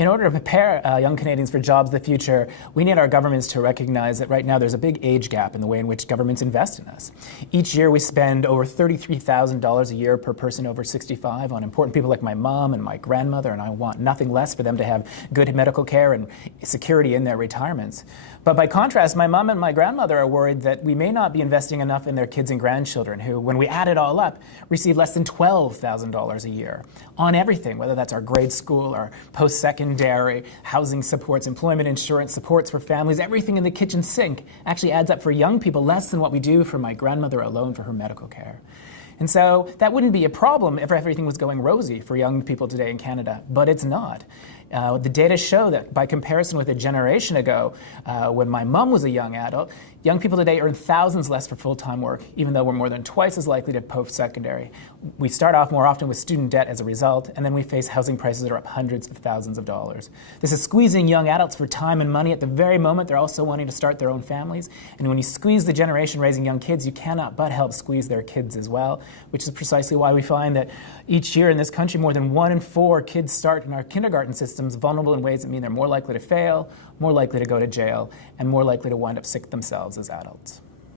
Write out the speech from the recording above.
In order to prepare young Canadians for jobs of the future, we need our governments to recognize that right now there's a big age gap in the way in which governments invest in us. Each year we spend over $33,000 a year per person over 65 on important people like my mom and my grandmother, and I want nothing less for them to have good medical care and security in their retirements. But by contrast, my mom and my grandmother are worried that we may not be investing enough in their kids and grandchildren who, when we add it all up, receive less than $12,000 a year on everything, whether that's our grade school, our post-secondary, housing supports, employment insurance, supports for families, everything in the kitchen sink actually adds up for young people less than what we do for my grandmother alone for her medical care. And so that wouldn't be a problem if everything was going rosy for young people today in Canada, but it's not. The data show that by comparison with a generation ago, when my mom was a young adult, young people today earn thousands less for full-time work, even though we're more than twice as likely to post-secondary. We start off more often with student debt as a result, and then we face housing prices that are up hundreds of thousands of dollars. This is squeezing young adults for time and money at the very moment they're also wanting to start their own families. And when you squeeze the generation raising young kids, you cannot but help squeeze their kids as well, which is precisely why we find that each year in this country, more than 1 in 4 kids start in our kindergarten systems vulnerable in ways that mean they're more likely to fail, more likely to go to jail, and more likely to wind up sick themselves as adults.